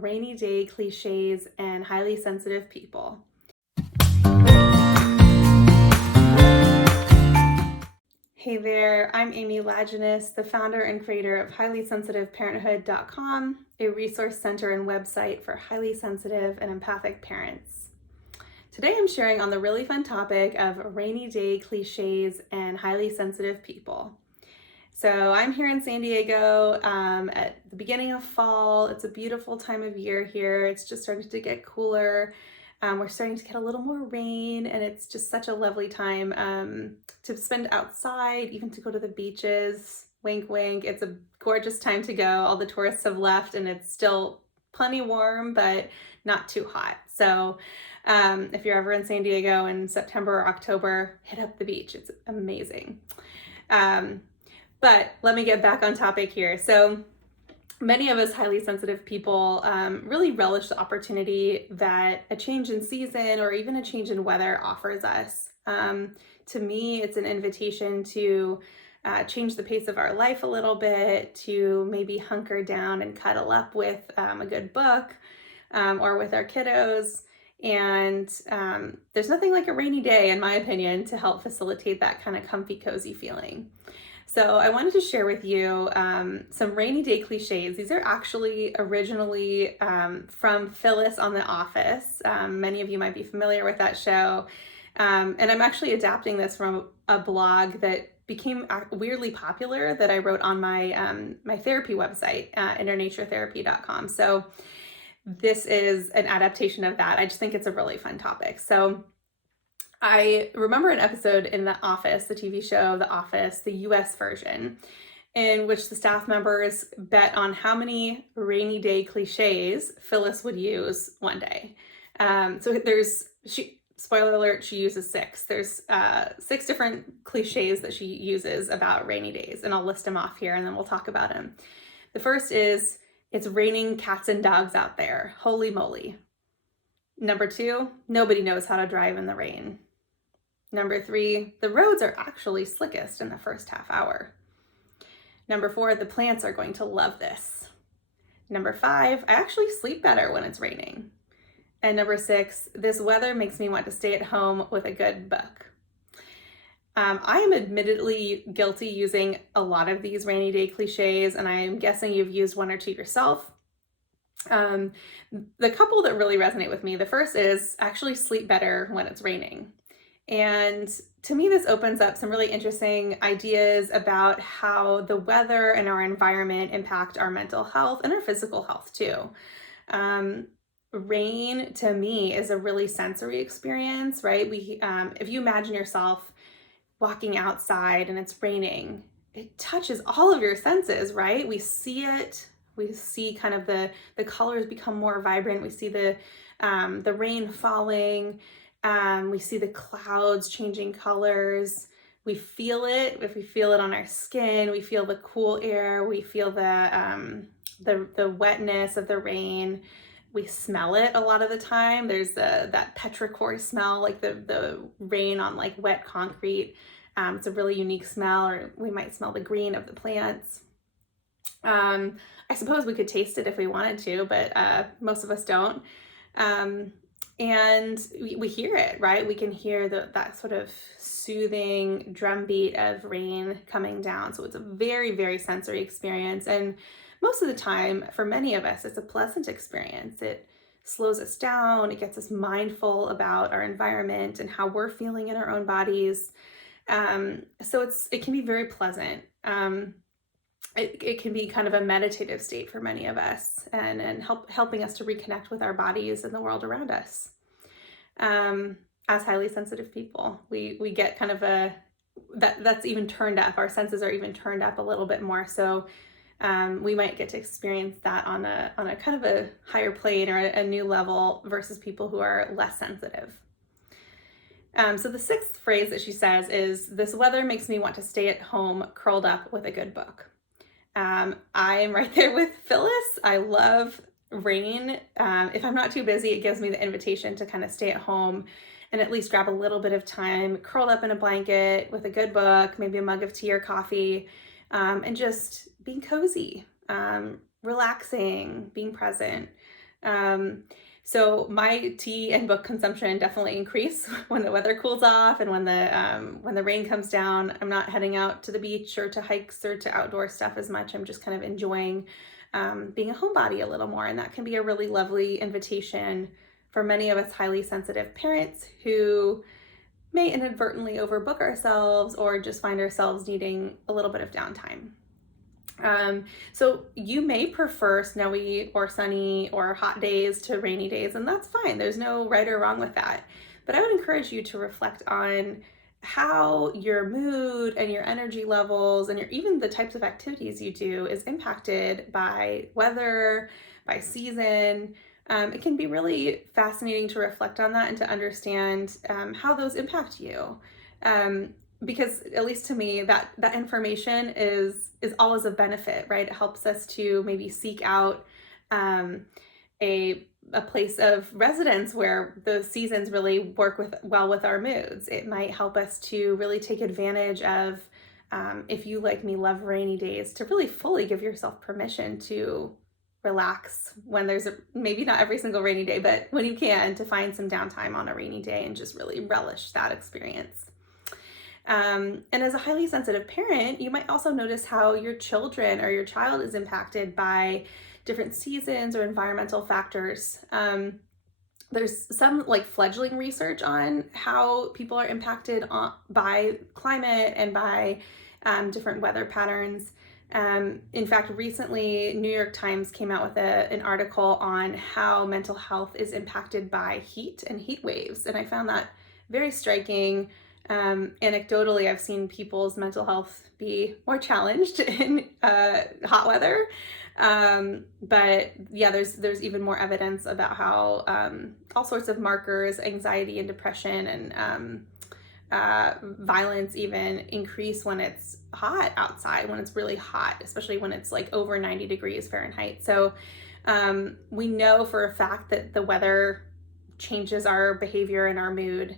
rainy day cliches and highly sensitive people. Hey there, I'm Amy Laginis, the founder and creator of highlysensitiveparenthood.com, a resource center and website for highly sensitive and empathic parents. Today I'm sharing on the really fun topic of rainy day cliches and highly sensitive people. So I'm here in San Diego at the beginning of fall. It's a beautiful time of year here. It's just starting to get cooler. We're starting to get a little more rain, and it's just such a lovely time to spend outside, even to go to the beaches. Wink, wink. It's a gorgeous time to go. All the tourists have left, and it's still plenty warm, but not too hot. So if you're ever in San Diego in September or October, hit up the beach. It's amazing. But let me get back on topic here. So many of us highly sensitive people really relish the opportunity that a change in season or even a change in weather offers us. To me, it's an invitation to change the pace of our life a little bit, to maybe hunker down and cuddle up with a good book or with our kiddos. And there's nothing like a rainy day, in my opinion, to help facilitate that kind of comfy, cozy feeling. So I wanted to share with you some rainy day cliches. These are actually originally from Phyllis on The Office. Many of you might be familiar with that show. And I'm actually adapting this from a blog that became weirdly popular that I wrote on my my therapy website, innerturetherapy.com. So this is an adaptation of that. I just think it's a really fun topic. So I remember an episode in The Office, the TV show The Office, the US version, in which the staff members bet on how many rainy day cliches Phyllis would use one day. So spoiler alert, she uses 6. There's 6 different cliches that she uses about rainy days, and I'll list them off here and then we'll talk about them. The first is, it's raining cats and dogs out there. Holy moly. Number 2, nobody knows how to drive in the rain. Number 3, the roads are actually slickest in the first half hour. Number 4, the plants are going to love this. Number 5, I actually sleep better when it's raining. And number 6, this weather makes me want to stay at home with a good book. I am admittedly guilty using a lot of these rainy day cliches, and I'm guessing you've used one or two yourself. The couple that really resonate with me, the first is actually sleep better when it's raining. And to me, this opens up some really interesting ideas about how the weather and our environment impact our mental health and our physical health too. Rain to me is a really sensory experience, right? If you imagine yourself walking outside and it's raining, it touches all of your senses, right? We see it. We see kind of the colors become more vibrant. We see the rain falling. We see the clouds changing colors. We feel it. If we feel it on our skin, we feel the cool air. We feel the wetness of the rain. We smell it a lot of the time. There's that petrichor smell, like the rain on like wet concrete. It's a really unique smell, or we might smell the green of the plants. I suppose we could taste it if we wanted to, but most of us don't. And we hear it, right? We can hear that sort of soothing drumbeat of rain coming down. So it's a very, very sensory experience. And most of the time, for many of us, it's a pleasant experience. It slows us down. It gets us mindful about our environment and how we're feeling in our own bodies. So it can be very pleasant. It can be kind of a meditative state for many of us, and helping us to reconnect with our bodies and the world around us. As highly sensitive people, we get kind of that's even turned up. Our senses are even turned up a little bit more. So we might get to experience that on a kind of a higher plane or a new level versus people who are less sensitive. So the 6th phrase that she says is, this weather makes me want to stay at home curled up with a good book. I am right there with Phyllis. I love rain. If I'm not too busy, it gives me the invitation to kind of stay at home and at least grab a little bit of time curled up in a blanket with a good book, maybe a mug of tea or coffee, and just being cozy, relaxing, being present. So my tea and book consumption definitely increase when the weather cools off and when the rain comes down. I'm not heading out to the beach or to hikes or to outdoor stuff as much. I'm just kind of enjoying being a homebody a little more, and that can be a really lovely invitation for many of us highly sensitive parents who may inadvertently overbook ourselves or just find ourselves needing a little bit of downtime. So you may prefer snowy or sunny or hot days to rainy days, and that's fine. There's no right or wrong with that. But I would encourage you to reflect on how your mood and your energy levels and even the types of activities you do is impacted by weather, by season. It can be really fascinating to reflect on that and to understand how those impact you. Because at least to me, that information is always a benefit, right? It helps us to maybe seek out a place of residence where those seasons really work well with our moods. It might help us to really take advantage of, if you like me love rainy days, to really fully give yourself permission to relax when there's maybe not every single rainy day, but when you can, to find some downtime on a rainy day and just really relish that experience. And as a highly sensitive parent, you might also notice how your children or your child is impacted by different seasons or environmental factors. There's some like fledgling research on how people are impacted by climate and by different weather patterns. In fact, recently, New York Times came out with an article on how mental health is impacted by heat and heat waves. And I found that very striking. Anecdotally, I've seen people's mental health be more challenged in hot weather. But yeah, there's even more evidence about how all sorts of markers, anxiety and depression and violence even increase when it's hot outside, when it's really hot, especially when it's like over 90 degrees Fahrenheit. So we know for a fact that the weather changes our behavior and our mood.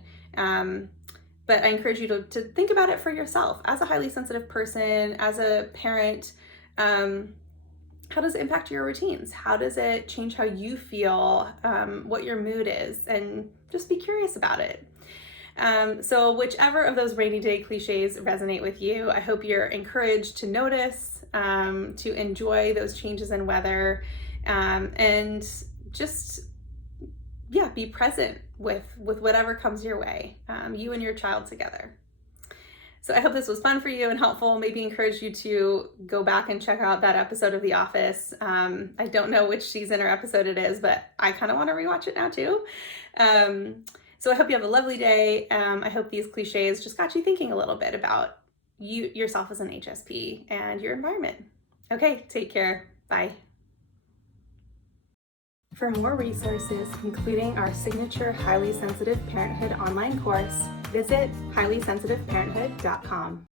But I encourage you to think about it for yourself as a highly sensitive person, as a parent. How does it impact your routines? How does it change how you feel, what your mood is, and just be curious about it. So whichever of those rainy day cliches resonate with you, I hope you're encouraged to notice, to enjoy those changes in weather, and just, yeah, be present with whatever comes your way, you and your child together. So I hope this was fun for you and helpful. Maybe encourage you to go back and check out that episode of The Office. I don't know which season or episode it is, but I kind of want to rewatch it now too. So I hope you have a lovely day. I hope these cliches just got you thinking a little bit about yourself as an HSP and your environment. Okay, take care. Bye. For more resources, including our signature Highly Sensitive Parenthood online course, visit highlysensitiveparenthood.com.